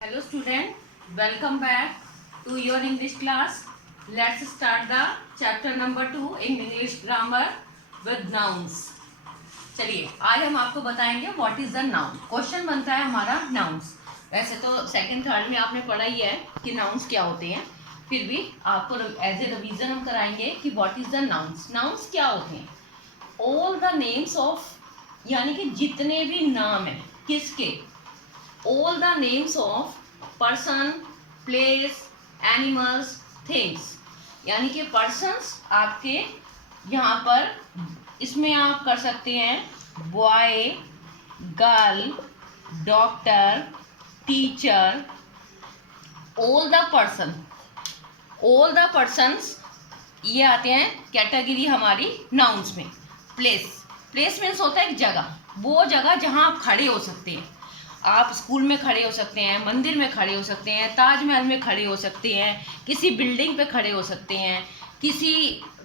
Hello student, welcome back to your English class. Let's start the chapter number 2 English grammar with nouns. चलिए आज हम आपको बताएंगे what is the noun. Question बनता है हमारा नाउन्स. वैसे तो सेकंड थर्ड में आपने पढ़ा ही है कि नाउन्स क्या होते हैं, फिर भी आपको एज ए रिवीजन हम कराएंगे कि what is the nouns. Nouns क्या होते हैं? ऑल द नेम्स ऑफ, यानी कि जितने भी नाम हैं किसके, all the names of person, place, animals, things. यानी कि persons आपके यहाँ पर इसमें आप कर सकते हैं boy, girl, doctor, teacher. all the person, all the persons ये आते हैं कैटेगरी हमारी नाउन्स में. प्लेस, प्लेस मीन्स होता है एक जगह, वो जगह जहाँ आप खड़े हो सकते हैं. आप स्कूल में खड़े हो सकते हैं, मंदिर में खड़े हो सकते हैं, ताजमहल में खड़े हो सकते हैं, किसी बिल्डिंग पे खड़े हो सकते हैं, किसी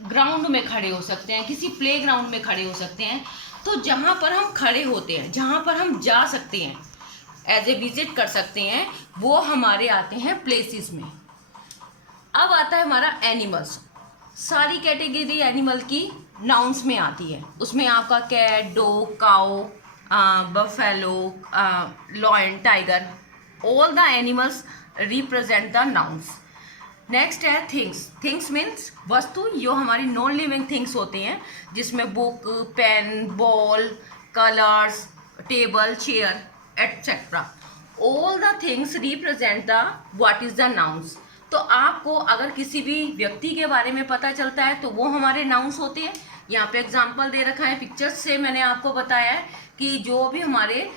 ग्राउंड में खड़े हो सकते हैं, किसी प्ले ग्राउंड में खड़े हो सकते हैं. तो जहाँ पर हम खड़े होते हैं, जहाँ पर हम जा सकते हैं, एज ए विजिट कर सकते हैं, वो हमारे आते हैं प्लेसेस में. अब आता है हमारा एनिमल्स. सारी कैटेगरी एनिमल की नाउन्स में आती है. उसमें आपका cat, dog, cow, buffalo, lion, tiger, all the animals represent the nouns. Next है थिंग्स. थिंग्स मीन्स वस्तु, जो हमारी नॉन लिविंग थिंग्स होते हैं, जिसमें book, pen, ball, colours, table, chair etcetera. All the things represent the what is the nouns. तो आपको अगर किसी भी व्यक्ति के बारे में पता चलता है तो वो हमारे नाउन्स होते हैं. यहाँ पे एग्जाम्पल दे रखा है, पिक्चर्स से मैंने आपको बताया है कि जो भी हमारे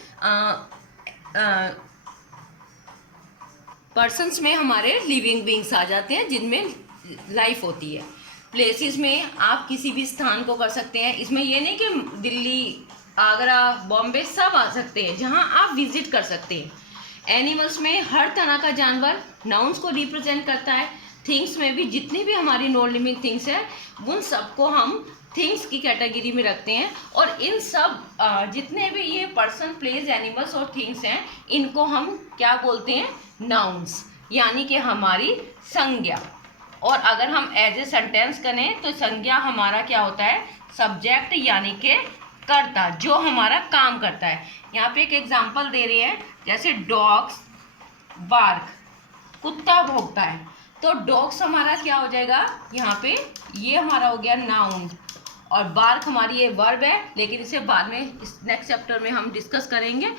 पर्सन्स में हमारे लिविंग बींग्स आ जाते हैं, जिनमें लाइफ होती है. प्लेसेस में आप किसी भी स्थान को कर सकते हैं. इसमें ये नहीं कि दिल्ली, आगरा, बॉम्बे सब आ सकते हैं, जहां आप विजिट कर सकते हैं. एनिमल्स में हर तरह का जानवर नाउन्स को रिप्रेजेंट करता है. थिंग्स में भी जितनी भी हमारी नॉन लिविंग थिंग्स है, उन सबको हम थिंग्स की कैटेगरी में रखते हैं. और इन सब जितने भी ये पर्सन, प्लेस, एनिमल्स और थिंग्स हैं, इनको हम क्या बोलते हैं? नाउन्स, यानी कि हमारी संज्ञा. और अगर हम एज ए सेंटेंस करें तो संज्ञा हमारा क्या होता है? सब्जेक्ट, यानी कि कर्ता, जो हमारा काम करता है. यहाँ पे एक एग्जांपल दे रहे हैं, जैसे डॉग्स बार्क, कुत्ता भौंकता है. तो डॉग्स हमारा क्या हो जाएगा यहाँ पे? ये हमारा हो गया नाउन. और बार्क हमारी ये वर्ब है, लेकिन इसे बाद में इस नेक्स्ट चैप्टर में हम डिस्कस करेंगे.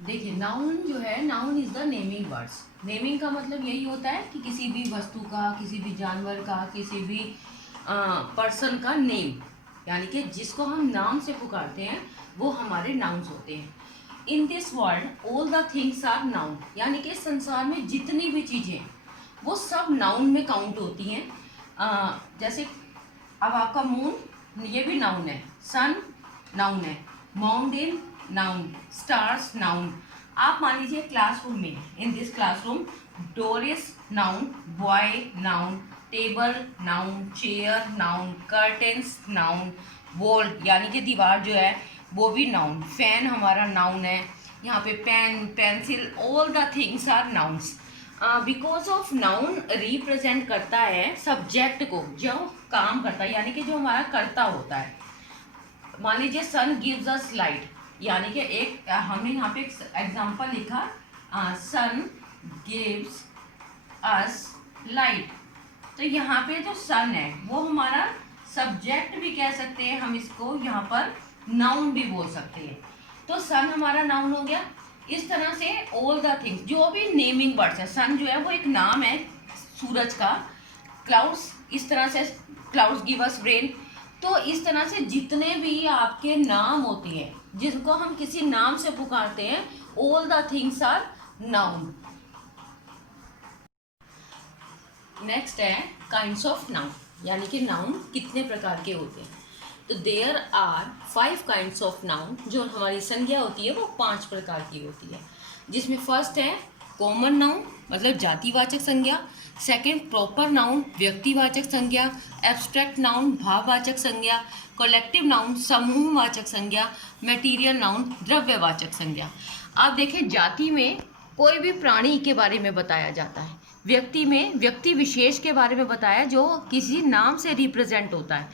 देखिए नाउन जो है, noun is the naming words. Naming का मतलब यही होता है कि किसी भी वस्तु का, किसी भी जानवर का, किसी भी पर्सन का नेम, यानी कि जिसको हम नाम से पुकारते हैं, वो हमारे नाउन्स होते हैं. In this world all the things are noun, यानी कि संसार में जितनी भी चीज़ें वो सब नाउन में काउंट होती हैं. जैसे अब आपका मून, ये भी नाउन है. सन नाउन है. Mountain noun, stars noun. आप मान लीजिए क्लासरूम में, in this classroom, Doris noun, boy noun, table noun, chair noun, curtains noun, wall यानी कि दीवार जो है वो भी नाउन. फैन हमारा नाउन है. यहाँ पे pen, pencil, all the things are nouns. Because of noun represent करता है सब्जेक्ट को, जो काम करता है, यानी कि जो हमारा कर्ता होता है. मान लीजिए सन गिव्स अस लाइट, यानी कि एक हमने यहाँ पे एक एग्जांपल लिखा, सन गिव्स अस लाइट. तो यहाँ पे जो सन है वो हमारा सब्जेक्ट भी कह सकते हैं हम इसको, यहाँ पर नाउन भी बोल सकते हैं. तो सन हमारा नाउन हो गया. इस तरह से ऑल द थिंग्स, जो भी नेमिंग वर्ड्स है, सन जो है वो एक नाम है सूरज का. क्लाउड्स, इस तरह से क्लाउड्स गिव अस रेन. तो इस तरह से जितने भी आपके नाम होते हैं, जिनको हम किसी नाम से पुकारते हैं, all the things are noun. Next है काइंड्स ऑफ नाउन, यानी कि नाउन कितने प्रकार के होते हैं. तो there are 5 kinds of noun. जो हमारी संज्ञा होती है वो 5 प्रकार की होती है, जिसमें फर्स्ट है कॉमन नाउन, मतलब जातिवाचक संज्ञा. सेकंड प्रॉपर नाउन, व्यक्तिवाचक संज्ञा. एब्स्ट्रैक्ट नाउन, भाववाचक संज्ञा. कलेक्टिव नाउन, समूहवाचक संज्ञा. मटेरियल नाउन, द्रव्यवाचक संज्ञा. आप देखें जाति में कोई भी प्राणी के बारे में बताया जाता है। व्यक्ति में व्यक्ति विशेष के बारे में बताया जो किसी नाम से रिप्रेजेंट होता है।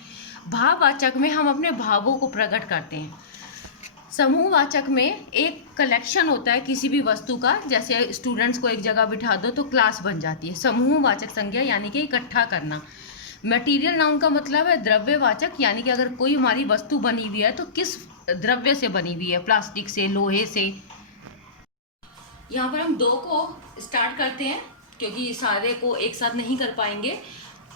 भाववाचक में हम अपने भावों को प्रकट करते हैं। समूहवाचक में एक कलेक्शन होता है किसी भी वस्तु का, जैसे स्टूडेंट्स को एक जगह बिठा दो तो क्लास बन जाती है। समूहवाचक संज्ञा यानी कि इकट्ठा करना। मटेरियल नाउन का मतलब है द्रव्यवाचक, यानी कि अगर कोई हमारी वस्तु बनी हुई है तो किस द्रव्य से बनी हुई है, प्लास्टिक से, लोहे से। यहाँ पर हम 2 को स्टार्ट करते हैं क्योंकि सारे को एक साथ नहीं कर पाएंगे।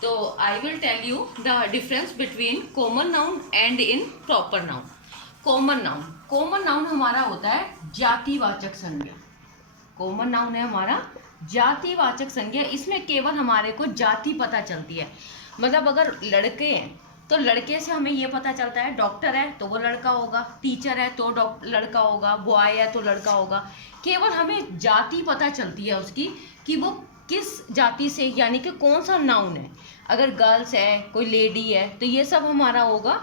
तो I will tell you the difference between common noun and in proper noun. Common noun हमारा होता है जातिवाचक संज्ञा। कॉमन नाउन है हमारा जातिवाचक संज्ञा। इसमें केवल हमारे को जाति पता चलती है। मतलब अगर लड़के हैं तो लड़के से हमें ये पता चलता है, डॉक्टर है तो वो लड़का होगा, टीचर है तो लड़का होगा, बॉय है तो लड़का होगा। केवल हमें जाति पता चलती है उसकी कि वो किस जाति से, यानी कि कौन सा नाउन है। अगर गर्ल्स है, कोई लेडी है, तो ये सब हमारा होगा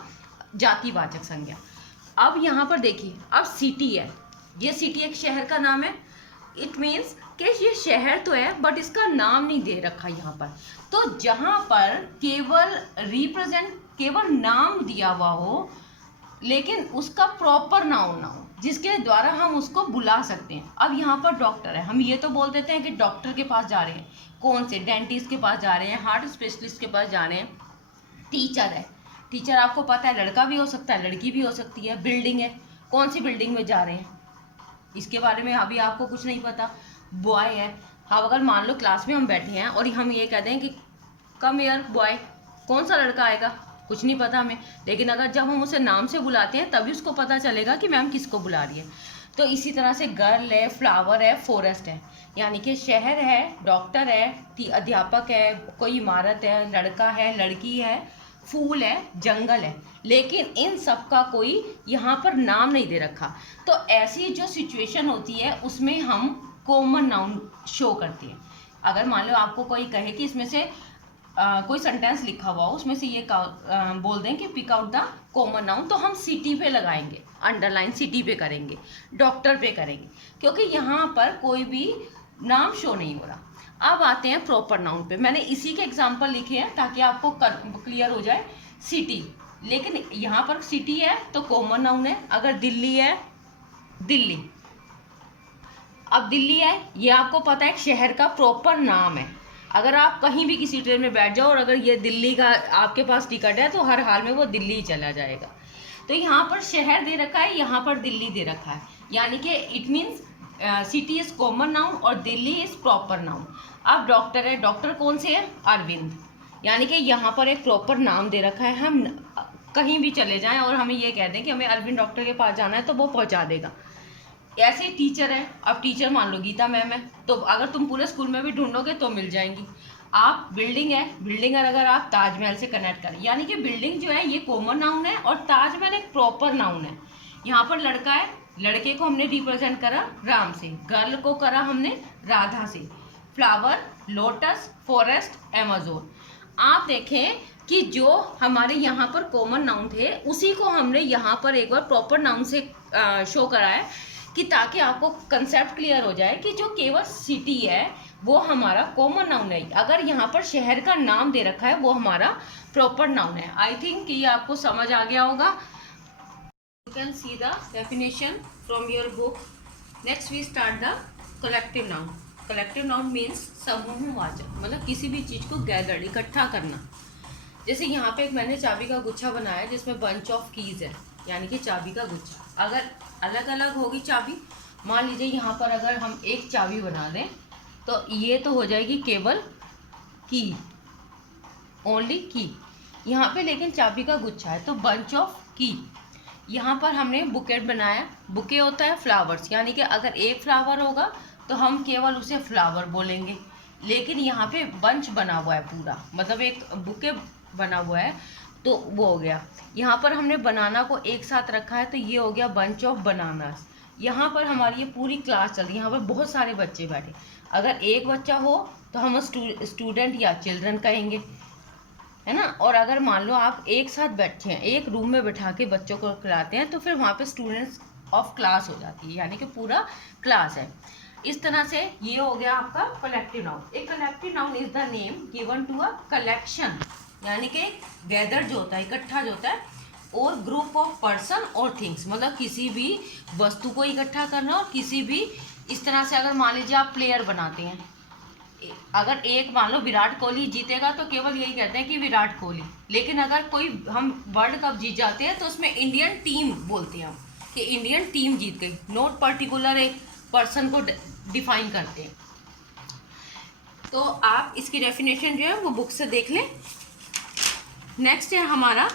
जातिवाचक संज्ञा। अब यहाँ पर देखिए, अब सिटी है, ये सिटी एक शहर का नाम है। इट मीन्स कि ये शहर तो है बट इसका नाम नहीं दे रखा यहाँ पर। तो जहाँ पर केवल नाम दिया हुआ हो लेकिन उसका प्रॉपर नाउन ना हो जिसके द्वारा हम उसको बुला सकते हैं। अब यहाँ पर डॉक्टर है, हम ये तो बोल देते हैं कि डॉक्टर के पास जा रहे हैं। कौन से? डेंटिस्ट के पास जा रहे हैं, हार्ट स्पेशलिस्ट के पास जा रहे हैं। टीचर है, टीचर आपको पता है लड़का भी हो सकता है, लड़की भी हो सकती है। बिल्डिंग है, कौन सी बिल्डिंग में जा रहे हैं इसके बारे में अभी आपको कुछ नहीं पता। बॉय है, हाँ अगर मान लो क्लास में हम बैठे हैं और हम ये कहते हैं कि कम हियर बॉय, कौन सा लड़का आएगा, कुछ नहीं पता हमें। लेकिन अगर जब हम उसे नाम से बुलाते हैं तभी उसको पता चलेगा कि मैम किसको बुला रही है। तो इसी तरह से गर्ल है, फ्लावर है, फॉरेस्ट है, यानी कि शहर है, डॉक्टर है, अध्यापक है, कोई इमारत है, लड़का है, लड़की है, फूल है, जंगल है। लेकिन इन सब का कोई यहाँ पर नाम नहीं दे रखा। तो ऐसी जो सिचुएशन होती है उसमें हम कॉमन नाउन शो करते हैं। अगर मान लो आपको कोई कहे कि इसमें से कोई सेंटेंस लिखा हुआ हो, उसमें से ये बोल दें कि pick out the common noun, तो हम सिटी पे लगाएंगे, अंडरलाइन सिटी पे करेंगे, डॉक्टर पे करेंगे, क्योंकि यहाँ पर कोई भी नाम शो नहीं हो रहा। अब आते हैं प्रॉपर नाउन पे। मैंने इसी के एग्जाम्पल लिखे हैं ताकि आपको क्लियर हो जाए। सिटी, लेकिन यहाँ पर सिटी है तो कॉमन नाउन है। अगर दिल्ली है, दिल्ली, अब दिल्ली है ये आपको पता है एक शहर का प्रॉपर नाम है। अगर आप कहीं भी किसी ट्रेन में बैठ जाओ और अगर ये दिल्ली का आपके पास टिकट है तो हर हाल में वो दिल्ली ही चला जाएगा। तो यहाँ पर शहर दे रखा है, यहाँ पर दिल्ली दे रखा है, यानी कि it means city is common noun और दिल्ली इज प्रॉपर नाउन। अब डॉक्टर है, डॉक्टर कौन से है? अरविंद, यानी कि यहाँ पर एक प्रॉपर नाम दे रखा है। हम कहीं भी चले जाएं और हमें ये कह दें कि हमें अरविंद डॉक्टर के पास जाना है तो वो पहुँचा देगा। ऐसे टीचर है, अब टीचर मान लो गीता मैम है, तो अगर तुम पूरे स्कूल में भी ढूंढोगे तो मिल जाएंगी। आप बिल्डिंग है, बिल्डिंग अगर आप ताजमहल से कनेक्ट करें, यानी कि बिल्डिंग जो है ये कॉमन नाउन है और ताजमहल एक प्रॉपर नाउन है। यहाँ पर लड़का है, लड़के को हमने रिप्रेजेंट करा राम से, गर्ल को करा हमने राधा से, फ्लावर, लोटस, फॉरेस्ट, एमेजोन। आप देखें कि जो हमारे यहाँ पर कॉमन नाउन थे उसी को हमने यहाँ पर एक बार प्रॉपर नाउन से शो करा है कि ताकि आपको कंसेप्ट क्लियर हो जाए कि जो केवल सिटी है वो हमारा कॉमन नाउन है। अगर यहाँ पर शहर का नाम दे रखा है वो हमारा प्रॉपर नाउन है। आई थिंक ये आपको समझ आ गया होगा। You can see the definition from your book. Next we start the collective noun. Collective noun means समूहवाचक, मतलब किसी भी चीज़ को गैदर, इकट्ठा करना। जैसे यहाँ पे एक मैंने चाबी का गुच्छा बनाया जिसमें बंच ऑफ कीज है, यानी कि चाबी का गुच्छा। अगर अलग अलग होगी चाबी, मान लीजिए यहाँ पर अगर हम एक चाबी बना दें तो ये तो हो जाएगी केवल की, ओनली की। यहाँ पे लेकिन चाबी का गुच्छा है तो बंच ऑफ की। यहाँ पर हमने बुकेट बनाया, बुके होता है फ्लावर्स, यानी कि अगर एक फ्लावर होगा तो हम केवल उसे फ्लावर बोलेंगे। लेकिन यहाँ पे बंच बना हुआ है पूरा, मतलब एक बुके बना हुआ है तो वो हो गया। यहाँ पर हमने बनाना को एक साथ रखा है तो ये हो गया बंच ऑफ बनानास। यहाँ पर हमारी ये पूरी क्लास चल रही है, यहाँ पर बहुत सारे बच्चे बैठे। अगर एक बच्चा हो तो हम स्टूडेंट या चिल्ड्रन कहेंगे, है ना। और अगर मान लो आप एक साथ बैठे हैं, एक रूम में बैठा के बच्चों को खिलाते हैं तो फिर वहाँ पे स्टूडेंट्स ऑफ क्लास हो जाती है, यानी कि पूरा क्लास है। इस तरह से ये हो गया आपका collective noun. A collective noun is the name given to a collection, यानी कि गैदर जो होता है, इकट्ठा जो होता है, और ग्रुप ऑफ पर्सन और थिंग्स, मतलब किसी भी वस्तु को इकट्ठा करना। और किसी भी इस तरह से अगर मान लीजिए आप प्लेयर बनाते हैं, अगर एक मान लो विराट कोहली जीतेगा तो केवल यही कहते हैं कि विराट कोहली, लेकिन अगर कोई हम वर्ल्ड कप जीत जाते हैं तो उसमें इंडियन टीम बोलते हैं हम कि इंडियन टीम जीत गई, नॉट पर्टिकुलर एक पर्सन को डिफाइन करते हैं। तो आप इसकी डेफिनेशन जो है वो बुक से देख लें। नेक्स्ट है हमारा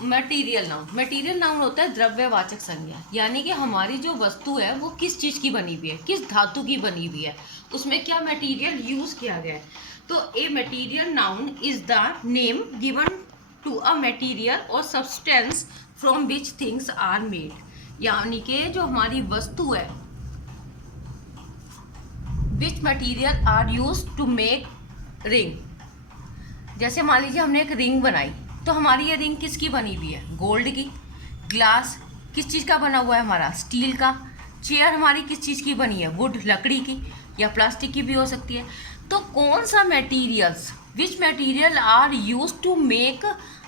मटेरियल नाउन। मटेरियल नाउन होता है द्रव्यवाचक संज्ञा, यानी कि हमारी जो वस्तु है वो किस चीज़ की बनी हुई है, किस धातु की बनी हुई है, उसमें क्या मटेरियल यूज़ किया गया है। तो a material noun is the name given to a material or substance from which things are made, यानी कि जो हमारी वस्तु है, which material are use to make ring. जैसे मान लीजिए हमने एक रिंग बनाई, तो हमारी ये रिंग किसकी बनी हुई है, गोल्ड की। ग्लास किस चीज़ का बना हुआ है हमारा, स्टील का। चेयर हमारी किस चीज़ की बनी है, वुड, लकड़ी की, या प्लास्टिक की भी हो सकती है। तो कौन सा materials, which material are use to make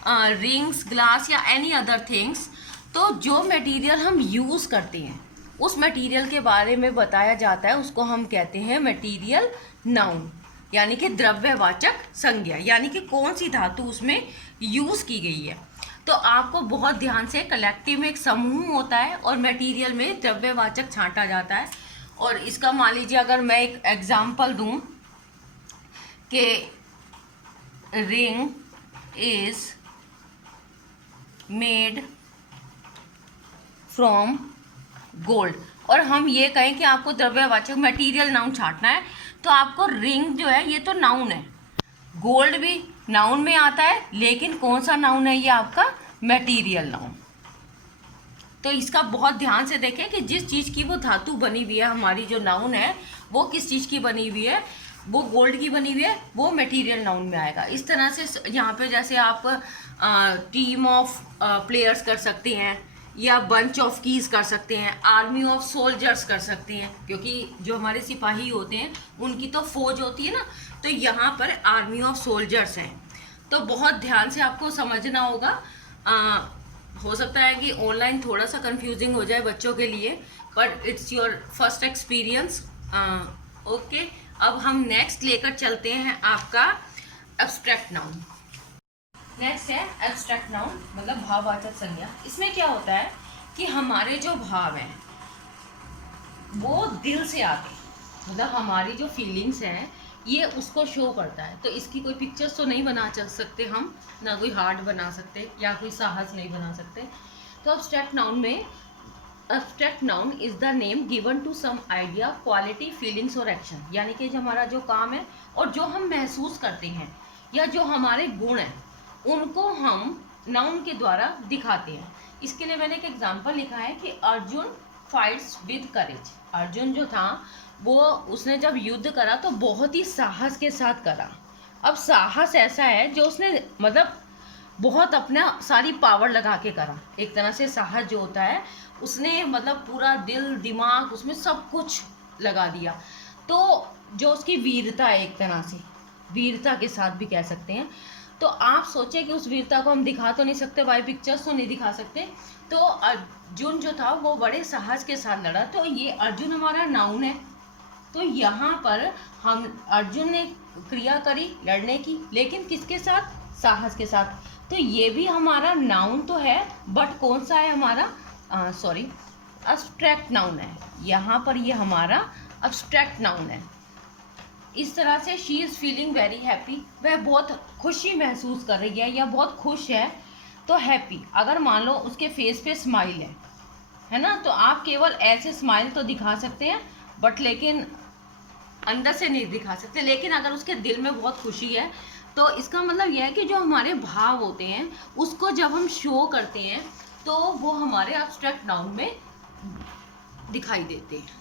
rings, glass या एनी अदर थिंग्स। तो जो मटेरियल हम यूज़ करते हैं उस मटेरियल के बारे में बताया जाता है, उसको हम कहते हैं मटेरियल नाउन, यानी कि द्रव्यवाचक संज्ञा, यानी कि कौन सी धातु उसमें यूज़ की गई है। तो आपको बहुत ध्यान से, कलेक्टिव में एक समूह होता है और मटेरियल में द्रव्यवाचक छांटा जाता है। और इसका मान लीजिए अगर मैं एक एग्जाम्पल दूं कि ring is made from gold, और हम ये कहें कि आपको द्रव्यवाचक मटेरियल नाउन छांटना है, तो आपको रिंग जो है ये तो नाउन है, गोल्ड भी नाउन में आता है, लेकिन कौन सा नाउन है, ये आपका मटेरियल नाउन। तो इसका बहुत ध्यान से देखें कि जिस चीज़ की वो धातु बनी हुई है, हमारी जो नाउन है वो किस चीज़ की बनी हुई है, वो गोल्ड की बनी हुई है, वो मटेरियल नाउन में आएगा। इस तरह से यहाँ पे जैसे आप टीम ऑफ प्लेयर्स कर सकते हैं, या बंच ऑफ कीज कर सकते हैं, आर्मी ऑफ सोल्जर्स कर सकते हैं, क्योंकि जो हमारे सिपाही होते हैं उनकी तो फौज होती है ना, तो यहाँ पर आर्मी ऑफ सोल्जर्स हैं। तो बहुत ध्यान से आपको समझना होगा। हो सकता है कि ऑनलाइन थोड़ा सा कंफ्यूजिंग हो जाए बच्चों के लिए, but it's your first experience. Okay, अब हम नेक्स्ट लेकर चलते हैं आपका एब्स्ट्रैक्ट नाउन। नेक्स्ट है एब्स्ट्रैक्ट नाउन, मतलब भाववाचक संज्ञा। इसमें क्या होता है कि हमारे जो भाव हैं वो दिल से आते हैं, मतलब हमारी जो फीलिंग्स हैं ये उसको शो करता है। तो इसकी कोई पिक्चर्स तो नहीं बना चल सकते हम, ना कोई हार्ट बना सकते या कोई साहस नहीं बना सकते। तो एब्स्ट्रैक्ट नाउन में, abstract noun is the name given to some idea, quality, feelings और एक्शन, यानी कि जो हमारा जो काम है और जो हम महसूस करते हैं या जो हमारे गुण हैं उनको हम नाउन के द्वारा दिखाते हैं। इसके लिए मैंने एक एग्जाम्पल लिखा है कि Arjun fights with courage. Arjun जो था वो, उसने जब युद्ध करा तो बहुत ही साहस के साथ करा। अब साहस ऐसा है जो उसने मतलब बहुत अपना सारी पावर लगा के करा। एक तरह से साहस जो होता है उसने मतलब पूरा दिल दिमाग उसमें सब कुछ लगा दिया। तो जो उसकी वीरता है, एक तरह से वीरता के साथ भी कह सकते हैं। तो आप सोचें कि उस वीरता को हम दिखा तो नहीं सकते, वाई पिक्चर्स तो नहीं दिखा सकते। तो अर्जुन जो था वो बड़े साहस के साथ लड़ा, तो ये अर्जुन हमारा नाउन है। तो यहाँ पर हम अर्जुन ने क्रिया करी लड़ने की, लेकिन किसके साथ, साहस के साथ। तो ये भी हमारा नाउन तो है, बट कौन सा है हमारा, एब्स्ट्रैक्ट नाउन है। यहाँ पर ये हमारा एब्स्ट्रैक्ट नाउन है। इस तरह से she is feeling very happy, वह बहुत खुशी महसूस कर रही है या बहुत खुश है। तो हैप्पी, अगर मान लो उसके फेस पे स्माइल है ना, तो आप केवल ऐसे स्माइल तो दिखा सकते हैं, बट लेकिन अंदर से नहीं दिखा सकते। लेकिन अगर उसके दिल में बहुत खुशी है तो इसका मतलब यह है कि जो हमारे भाव होते हैं उसको जब हम शो करते हैं तो वो हमारे एब्स्ट्रैक्ट नाउन में दिखाई देते हैं।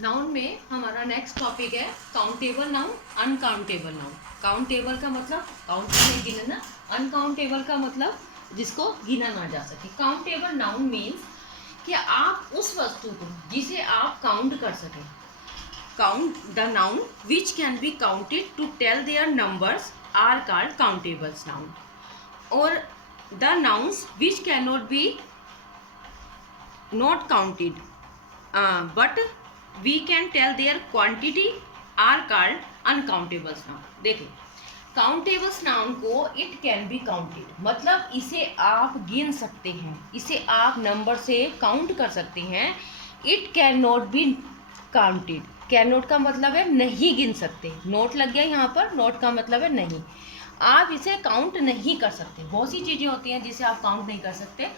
नाउन में हमारा नेक्स्ट टॉपिक है countable noun, uncountable noun. Countable का मतलब काउंट में गिनना, अनकाउंटेबल का मतलब जिसको गिना ना जा सके। काउंटेबल नाउन मीन्स कि आप उस वस्तु को जिसे आप काउंट कर सकें, count the noun which can be counted to tell their numbers are called countables noun, और the nouns which can not be not counted but we can tell their quantity are called uncountables noun. देखिए, countables noun को it can be counted, मतलब इसे आप गिन सकते हैं, इसे आप नंबर से काउंट कर सकते हैं। It can not be counted, can not का मतलब है नहीं गिन सकते, नोट लग गया यहाँ पर, नोट का मतलब है नहीं, आप इसे काउंट नहीं कर सकते। बहुत सी चीज़ें होती हैं जिसे आप काउंट नहीं कर सकते।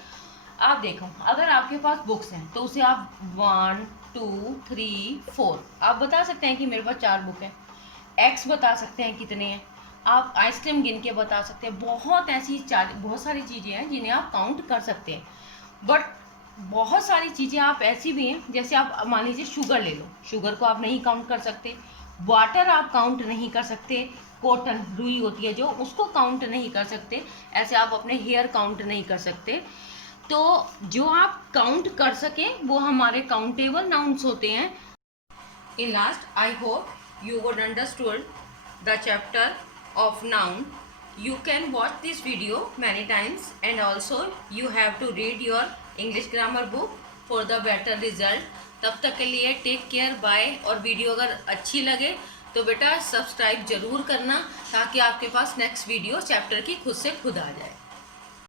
आप देखो, अगर आपके पास बुक्स हैं तो उसे आप 1 2 3 4 आप बता सकते हैं कि मेरे पास 4 बुक हैं। एक्स बता सकते हैं कितने हैं, आप आइसक्रीम गिन के बता सकते हैं। बहुत सारी चीज़ें हैं जिन्हें आप काउंट कर सकते हैं, बट बहुत सारी चीज़ें आप ऐसी भी हैं, जैसे आप मान लीजिए शुगर ले लो, शुगर को आप नहीं काउंट कर सकते। वाटर आप काउंट नहीं कर सकते। कॉटन, रुई होती है जो, उसको काउंट नहीं कर सकते। ऐसे आप अपने हेयर काउंट नहीं कर सकते। तो जो आप काउंट कर सकें वो हमारे काउंटेबल नाउन्स होते हैं। In last, I hope you would understood the chapter of noun. You can watch this video many times, and also you have to read your English grammar book for the better result. तब तक के लिए take care, bye. और video अगर अच्छी लगे तो बेटा सब्सक्राइब जरूर करना, ताकि आपके पास नेक्स्ट वीडियो चैप्टर की खुद से खुद आ जाए।